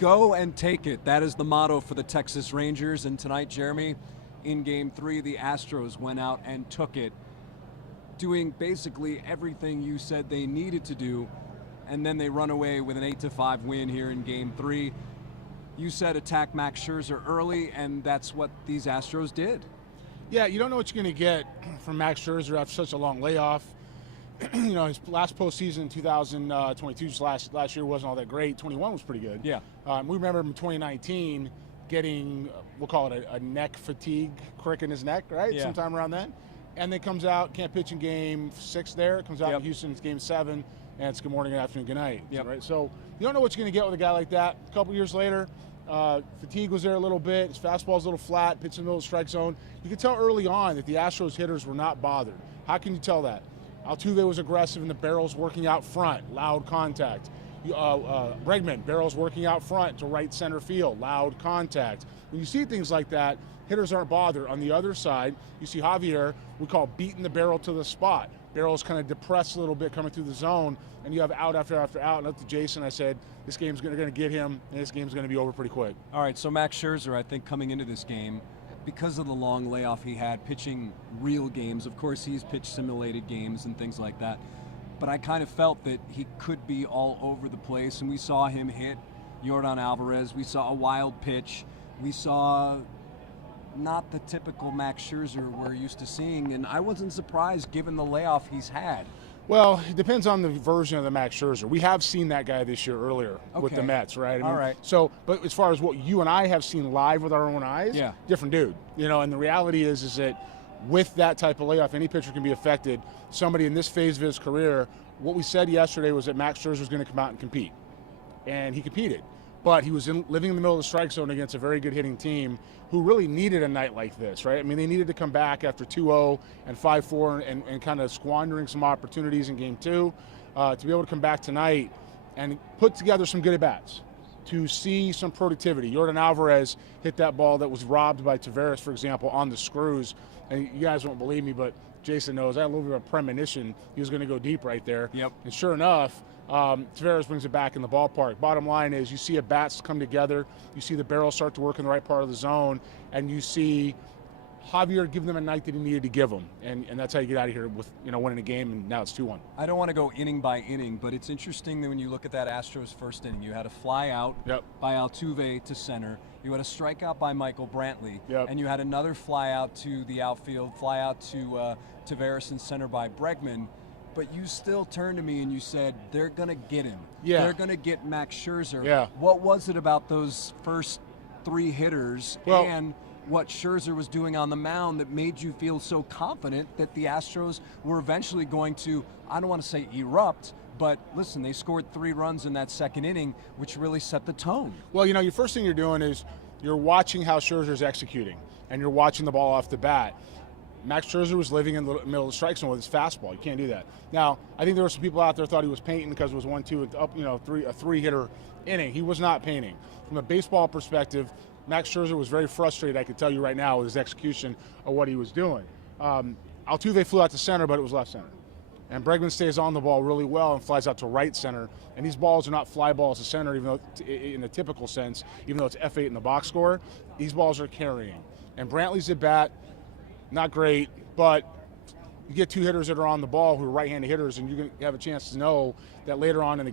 Go and take it. That is the motto for the Texas Rangers. And tonight, Jeremy, in Game 3, the Astros went out and took it, doing basically everything you said they needed to do, and then they run away with an 8-5 win here in Game 3. You said attack Max Scherzer early, and that's what these Astros did. Yeah, you don't know what you're going to get from Max Scherzer after such a long layoff. You know, his last postseason in 2022, just last year wasn't all that great. 21 was pretty good. Yeah. We remember him in 2019 getting, we'll call it a neck fatigue, crick in his neck, right? Yeah. Sometime around then. And then comes out, can't pitch in Game 6 there. Comes out in Houston, it's Game 7, and it's good morning, good afternoon, good night. Yep. Right? So you don't know what you're going to get with a guy like that. A couple years later, fatigue was there a little bit. His fastball's a little flat, pitched in the middle of the strike zone. You could tell early on that the Astros hitters were not bothered. How can you tell that? Altuve was aggressive and the barrels working out front, loud contact. Bregman, barrels working out front to right center field, loud contact. When you see things like that, hitters aren't bothered. On the other side, you see Javier, we call beating the barrel to the spot. Barrel's kind of depressed a little bit coming through the zone, and you have out after out. And up to Jason, I said, this game's going to get him, and this game's going to be over pretty quick. All right, so Max Scherzer, I think coming into this game, because of the long layoff he had, pitching real games. Of course, he's pitched simulated games and things like that. But I kind of felt that he could be all over the place, and we saw him hit Yordan Alvarez. We saw a wild pitch. We saw not the typical Max Scherzer we're used to seeing, and I wasn't surprised given the layoff he's had. Well, it depends on the version of the Max Scherzer. We have seen that guy this year earlier with the Mets, right? I mean, all right. So, but as far as what you and I have seen live with our own eyes, different dude. You know, and the reality is that with that type of layoff, any pitcher can be affected. Somebody in this phase of his career, what we said yesterday was that Max Scherzer was going to come out and compete. And he competed. But he was living in the middle of the strike zone against a very good hitting team who really needed a night like this, right? I mean, they needed to come back after 2-0 and 5-4 and kind of squandering some opportunities in Game 2 to be able to come back tonight and put together some good at-bats, to see some productivity. Yordan Alvarez hit that ball that was robbed by Taveras, for example, on the screws. And you guys won't believe me, but Jason knows. I had a little bit of a premonition he was going to go deep right there. Yep. And sure enough, Taveras brings it back in the ballpark. Bottom line is you see at bats come together, you see the barrel start to work in the right part of the zone, and you see Javier give them a night that he needed to give them. And that's how you get out of here with, you know, winning a game, and now it's 2-1. I don't want to go inning by inning, but it's interesting that when you look at that Astros first inning, you had a fly out by Altuve to center, you had a strikeout by Michael Brantley, and you had another fly out to the outfield, fly out to Taveras and center by Bregman. But you still turned to me and you said, they're going to get him. They're going to get Max Scherzer. What was it about those first three hitters and what Scherzer was doing on the mound that made you feel so confident that the Astros were eventually going to, I don't want to say erupt, but listen, they scored 3 runs in that second inning, which really set the tone. Well, you know, your first thing you're doing is you're watching how Scherzer's executing, and you're watching the ball off the bat. Max Scherzer was living in the middle of the strike zone with his fastball. You can't do that. Now, I think there were some people out there thought he was painting because it was 1-2 up, you know, a 3-hitter inning. He was not painting. From a baseball perspective, Max Scherzer was very frustrated, I can tell you right now, with his execution of what he was doing. Altuve flew out to center, but it was left center. And Bregman stays on the ball really well and flies out to right center. And these balls are not fly balls to center, even though in the typical sense, even though it's F8 in the box score, these balls are carrying. And Brantley's at bat, not great, but you get 2 hitters that are on the ball who are right-handed hitters, and you're going to have a chance to know that later on in the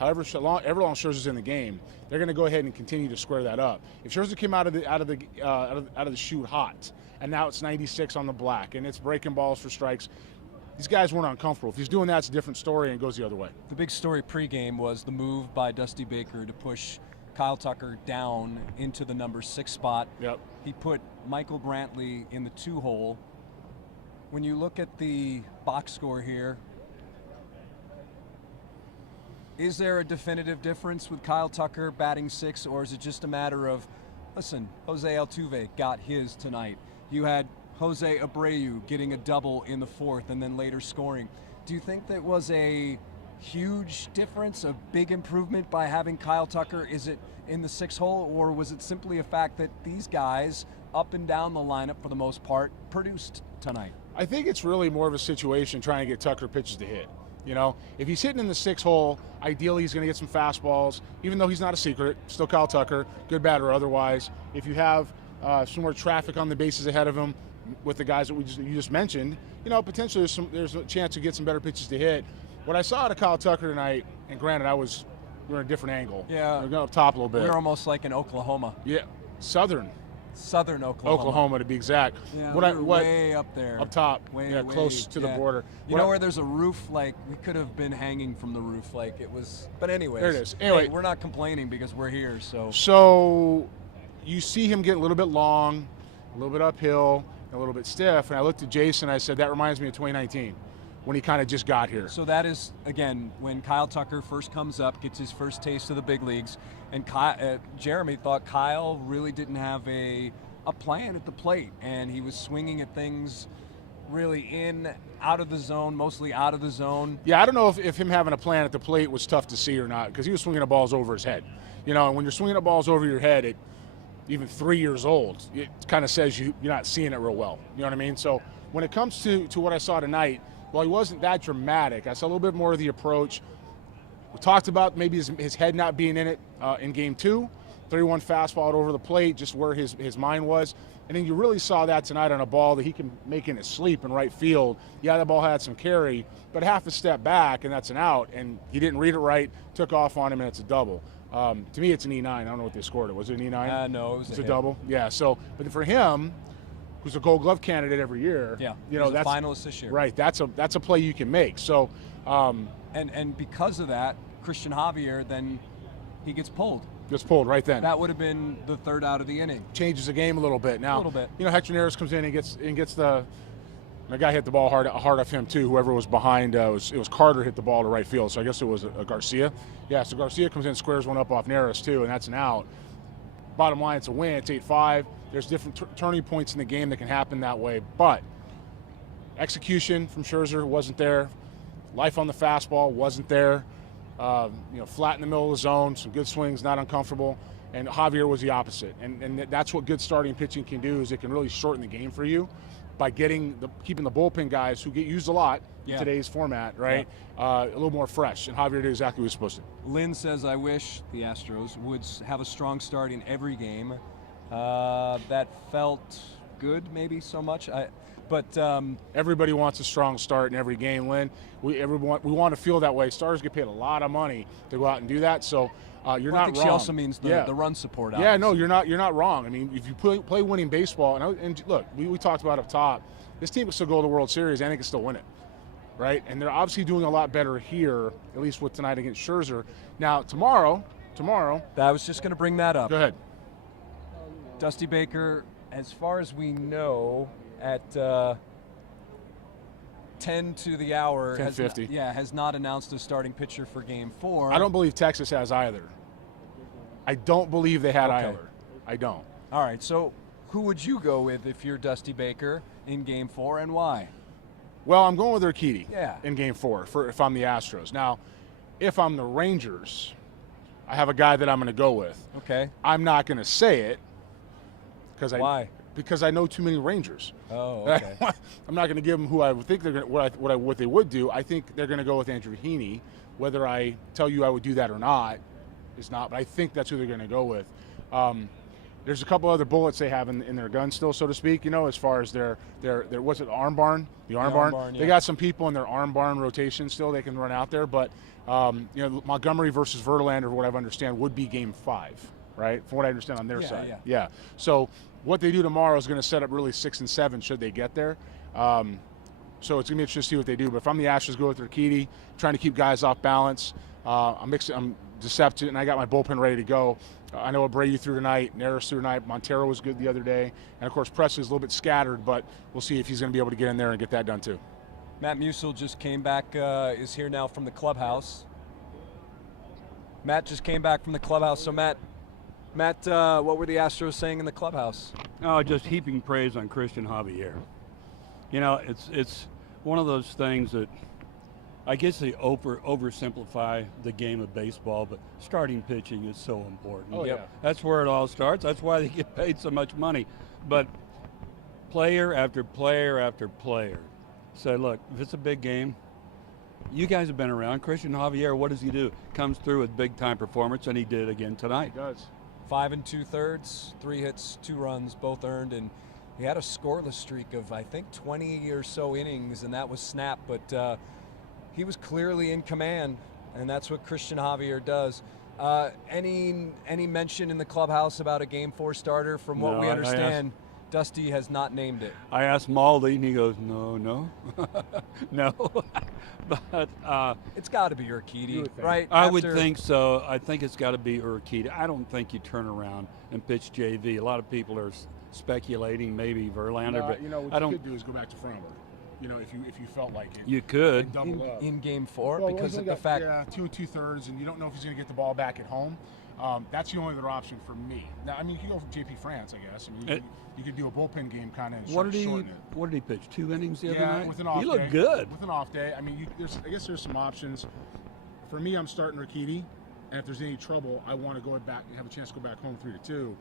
long Scherzer's in the game, they're going to go ahead and continue to square that up. If Scherzer came out of the chute hot, and now it's 96 on the black, and it's breaking balls for strikes, these guys weren't uncomfortable. If he's doing that, it's a different story and goes the other way. The big story pregame was the move by Dusty Baker to push Kyle Tucker down into the number 6 spot. He put Michael Brantley in the 2-hole. When you look at the box score here, is there a definitive difference with Kyle Tucker batting 6, or is it just a matter of, listen, Jose Altuve got his tonight. You had Jose Abreu getting a double in the 4th and then later scoring. Do you think that was a huge difference, a big improvement by having Kyle Tucker? Is it in the 6 hole, or was it simply a fact that these guys up and down the lineup for the most part produced tonight? I think it's really more of a situation trying to get Tucker pitches to hit. You know, if he's hitting in the 6 hole, ideally he's going to get some fastballs, even though he's not a secret. Still Kyle Tucker, good batter otherwise. If you have some more traffic on the bases ahead of him with the guys that you just mentioned, you know, potentially there's a chance to get some better pitches to hit. What I saw out of Kyle Tucker tonight, and granted we're in a different angle. Yeah. We're going up top a little bit. We're almost like in Oklahoma. Yeah. Southern Oklahoma to be exact. Yeah, what way up there. Up top. Close to the border. You know where there's a roof, like we could have been hanging from the roof, like it was. But anyways, there it is. Anyway, hey, we're not complaining because we're here. So you see him get a little bit long, a little bit uphill, a little bit stiff, and I looked at Jason. I said that reminds me of 2019. When he kind of just got here. So that is, again, when Kyle Tucker first comes up, gets his first taste of the big leagues, and Jeremy thought Kyle really didn't have a plan at the plate, and he was swinging at things really out of the zone, mostly out of the zone. Yeah, I don't know if him having a plan at the plate was tough to see or not, because he was swinging the balls over his head. You know, and when you're swinging the balls over your head at even 3 years old, it kind of says you're not seeing it real well. You know what I mean? So when it comes to what I saw tonight, well, he wasn't that dramatic. I saw a little bit more of the approach. We talked about maybe his head not being in it in Game 2. 3-1 fastball out over the plate, just where his mind was. And then you really saw that tonight on a ball that he can make in his sleep in right field. Yeah, the ball had some carry, but half a step back, and that's an out. And he didn't read it right, took off on him, and it's a double. To me, it's an E9. I don't know what they scored it. Was it an E9? No, it was a double. Yeah, so, but for him, who's a Gold Glove candidate every year. Yeah, you know, that's a finalist this year. Right, that's a play you can make. So, and because of that, Christian Javier, then he gets pulled. Gets pulled right then. That would have been the third out of the inning. Changes the game a little bit. Now, a little bit. You know, Hector Neris comes in and gets the guy hit the ball hard off him too. Whoever was behind, it was Carter hit the ball to right field. So I guess it was a Garcia. Yeah, so Garcia comes in, squares one up off Neris too, and that's an out. Bottom line, it's a win. It's 8-5. There's different turning points in the game that can happen that way, but execution from Scherzer wasn't there. Life on the fastball wasn't there. Flat in the middle of the zone, some good swings, not uncomfortable. And Javier was the opposite. And that's what good starting pitching can do, is it can really shorten the game for you by keeping the bullpen guys who get used a lot in today's format, right? Yeah. A little more fresh. And Javier did exactly what he was supposed to. Lynn says, I wish the Astros would have a strong start in every game. That felt good, maybe so much. But everybody wants a strong start in every game, Lynn. We want to feel that way. Stars get paid a lot of money to go out and do that, so you're not wrong. She also means the run support. Yeah, no, you're not wrong. I mean, if you play winning baseball, and look, we talked about up top, this team can still go to the World Series and they can still win it, right? And they're obviously doing a lot better here, at least with tonight against Scherzer. Now tomorrow. I was just going to bring that up. Go ahead. Dusty Baker, as far as we know, at 10 to the hour, 10:50. has not announced a starting pitcher for Game 4. I don't believe Texas has either. I don't believe they had Okay. either. I don't. All right, so who would you go with if you're Dusty Baker in Game 4, and why? Well, I'm going with Urquidy Yeah. in Game 4 if I'm the Astros. Now, if I'm the Rangers, I have a guy that I'm going to go with. Okay. I'm not going to say it because Why? Because I know too many Rangers. Oh, okay. I'm not going to give them who I would think they're going to, what they would do. I think they're going to go with Andrew Heaney. Whether I tell you I would do that or not is not, but I think that's who they're going to go with. There's a couple other bullets they have in their gun still, so to speak, as far as their what's it, arm barn? The arm barn? They got some people in their arm barn rotation still they can run out there, but Montgomery versus Verlander, what I understand, would be Game 5, right? From what I understand on their side. Yeah. So what they do tomorrow is going to set up really 6 and 7 should they get there. So it's going to be interesting to see what they do. But if I'm the Astros, go with Urquidy, trying to keep guys off balance. I'm deceptive, and I got my bullpen ready to go. I know Abreu threw tonight, Neris threw tonight, Montero was good the other day, and of course Presley's a little bit scattered, but we'll see if he's going to be able to get in there and get that done too. Matt Musil just came back, is here now from the clubhouse. Matt just came back from the clubhouse. So Matt, what were the Astros saying in the clubhouse? Oh, just heaping praise on Christian Javier. It's one of those things that I guess they oversimplify the game of baseball, but starting pitching is so important. Oh, yeah. That's where it all starts. That's why they get paid so much money. But player after player after player said, look, if it's a big game, You guys have been around. Christian Javier, what does he do? Comes through with big-time performance, and he did again tonight. He does. 5 2/3, 3 hits, 2 runs, both earned, and he had a scoreless streak of, I think, 20 or so innings, and that was snapped. But he was clearly in command, and that's what Christian Javier does. Any mention in the clubhouse about a Game 4 starter? From what we understand, Dusty has not named it. I asked Maldi, and he goes, no, no. But it's got to be Urquidy, right? I would think so. I think it's got to be Urquidy. I don't think you turn around and pitch JV. A lot of people are speculating maybe Verlander, but you know what I don't. You could do is go back to Framber. You know, if you felt like it, you could in Game 4 well, because of the fact. Yeah, 2 2/3, and you don't know if he's going to get the ball back at home. That's the only other option for me. Now, I mean, you could go for JP France, I guess. I mean, you could do a bullpen game kind of shorten it. What did he pitch? 2 innings the other night? With an off day. He looked good. With an off day. I mean, I guess there's some options. For me, I'm starting Urquidy, and if there's any trouble, I want to go back and have a chance to go back home 3-2.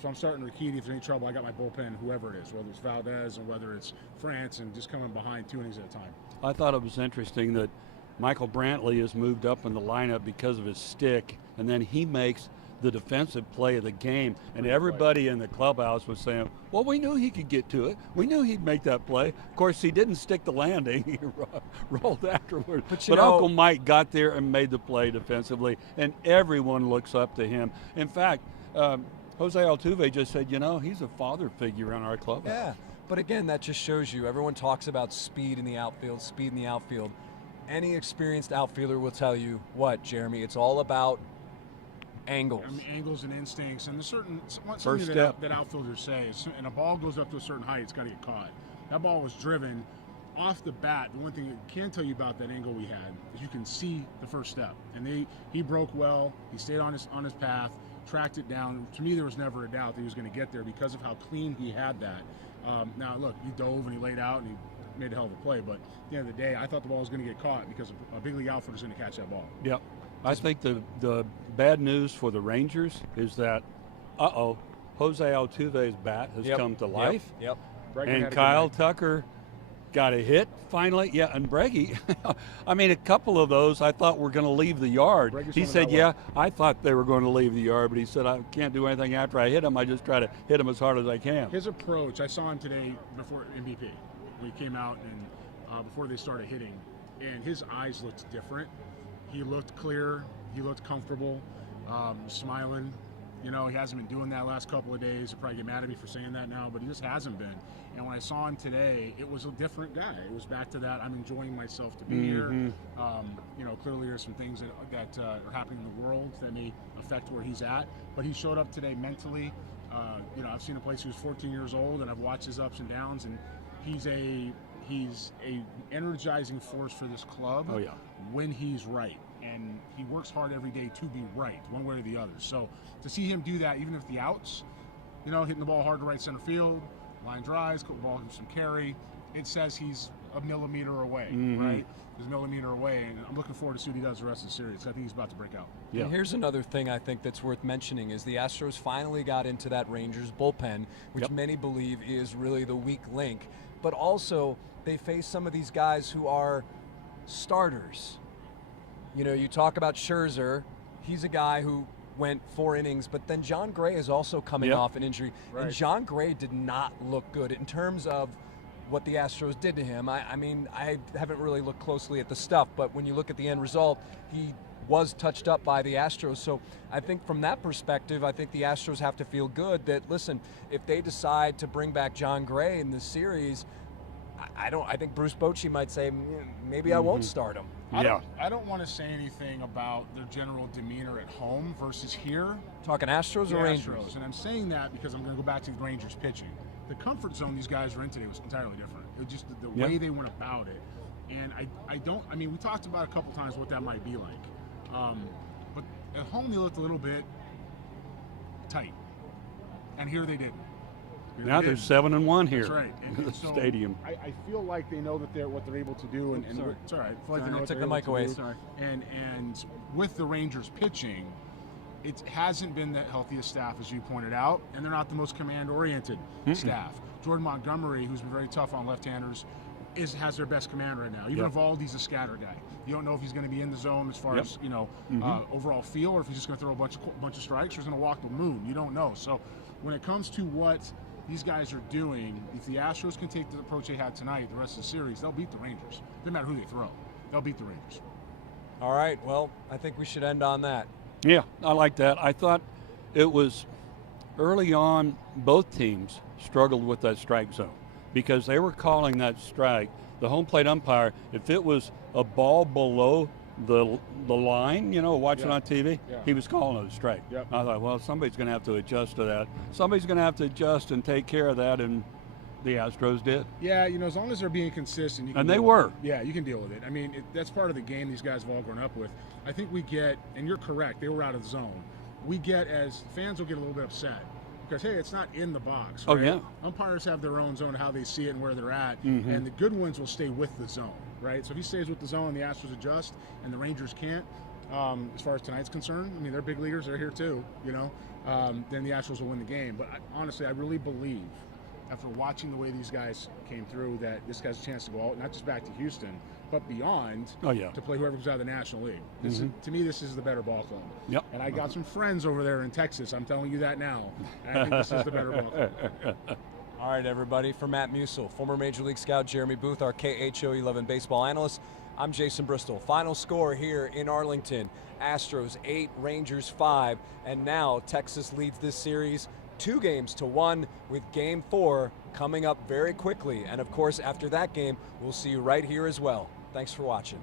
So I'm starting Urquidy. If there's any trouble, I got my bullpen, whoever it is, whether it's Valdez and whether it's France, and just coming behind 2 innings at a time. I thought it was interesting that Michael Brantley has moved up in the lineup because of his stick, and then he makes the defensive play of the game, and everybody in the clubhouse was saying, well, we knew he could get to it. We knew he'd make that play. Of course, he didn't stick the landing. He rolled afterward. But Uncle Mike got there and made the play defensively, and everyone looks up to him. In fact, Jose Altuve just said, he's a father figure in our clubhouse. Yeah, but again, that just shows you, everyone talks about speed in the outfield, Any experienced outfielder will tell you what, Jeremy? It's all about angles. I mean, angles and instincts, and there's something that outfielders say is, and a ball goes up to a certain height, it's got to get caught. That ball was driven off the bat. The one thing I can tell you about that angle we had is you can see the first step, and he broke well. He stayed on his path, tracked it down. To me, there was never a doubt that he was going to get there because of how clean he had that. Now, look, he dove and he laid out and he made a hell of a play, but at the end of the day, I thought the ball was going to get caught because a big league outfielder is going to catch that ball. Yep. I think the bad news for the Rangers is that, Jose Altuve's bat has come to life. Yep. And Kyle Tucker got a hit finally. Yeah, and Breggy, I mean, a couple of those I thought were going to leave the yard. He said, I thought they were going to leave the yard, but he said, I can't do anything after I hit him. I just try to hit him as hard as I can. His approach, I saw him today before MVP. When he came out and before they started hitting, and his eyes looked different. He looked clear. He looked comfortable, smiling. He hasn't been doing that last couple of days. He'll probably get mad at me for saying that now, but he just hasn't been. And when I saw him today, it was a different guy. It was back to that, I'm enjoying myself to be here. Clearly there's some things that are happening in the world that may affect where he's at. But he showed up today mentally. I've seen him play since he was 14 years old, and I've watched his ups and downs, and he's a energizing force for this club when he's right. And he works hard every day to be right, one way or the other. So to see him do that, even if the outs, hitting the ball hard to right center field, line drives, the ball gives some carry, it says he's a millimeter away, right? He's a millimeter away, and I'm looking forward to see what he does the rest of the series. I think he's about to break out. Yeah. And here's another thing I think that's worth mentioning is the Astros finally got into that Rangers bullpen, which many believe is really the weak link. But also, they face some of these guys who are starters. You talk about Scherzer. He's a guy who went 4 innings, but then John Gray is also coming off an injury. Right. And John Gray did not look good in terms of what the Astros did to him. I mean, I haven't really looked closely at the stuff, but when you look at the end result, he was touched up by the Astros. So I think from that perspective, I think the Astros have to feel good that, listen, if they decide to bring back John Gray in this series, I think Bruce Bochy might say, maybe I won't start him. I don't want to say anything about their general demeanor at home versus here. Talking Astros or Rangers? Astros. And I'm saying that because I'm going to go back to the Rangers pitching. The comfort zone these guys were in today was entirely different. It was just the way they went about it. And we talked about a couple times what that might be like. But at home they looked a little bit tight. And here they didn't. Now they're 7-1 here. That's right. In the stadium. I feel like they know that what they're able to do, and it's all right. I feel like they know what took they're the mic away. Sorry. And with the Rangers pitching, it hasn't been the healthiest staff, as you pointed out, and they're not the most command-oriented staff. Jordan Montgomery, who's been very tough on left-handers, has their best command right now. Even Evaldi's a scatter guy. You don't know if he's going to be in the zone as far as overall feel, or if he's just going to throw a bunch of strikes, or he's going to walk the moon. You don't know. So when it comes to what these guys are doing, if the Astros can take the approach they had tonight, the rest of the series, they'll beat the Rangers. Doesn't matter who they throw. They'll beat the Rangers. All right. Well, I think we should end on that. Yeah, I like that. I thought it was early on, both teams struggled with that strike zone because they were calling that strike. The home plate umpire, if it was a ball below the line, watching on TV, he was calling it a strike. I thought, well, somebody's going to have to adjust to that. Somebody's going to have to adjust and take care of that, and the Astros did. Yeah, as long as they're being consistent. You can and they were. Yeah, you can deal with it. I mean, that's part of the game these guys have all grown up with. I think we get, and you're correct, they were out of the zone. We get, as fans will get a little bit upset, because, hey, it's not in the box. Right? Oh, yeah. Umpires have their own zone, how they see it and where they're at, and the good ones will stay with the zone, right? So if he stays with the zone and the Astros adjust and the Rangers can't, as far as tonight's concerned, I mean, they're big leaguers, they're here too, then the Astros will win the game. But honestly, I really believe, after watching the way these guys came through, that this guy's a chance to go out, not just back to Houston, but beyond, to play whoever comes out of the National League. To me, this is the better ball club. Yep. And I got some friends over there in Texas. I'm telling you that now. And I think this is the better ball club. All right, everybody. For Matt Musil, former Major League scout Jeremy Booth, our KHO 11 baseball analyst, I'm Jason Bristol. Final score here in Arlington: Astros 8, Rangers 5, and now Texas leads this series 2-1, with Game 4 coming up very quickly. And of course, after that game, we'll see you right here as well. Thanks for watching.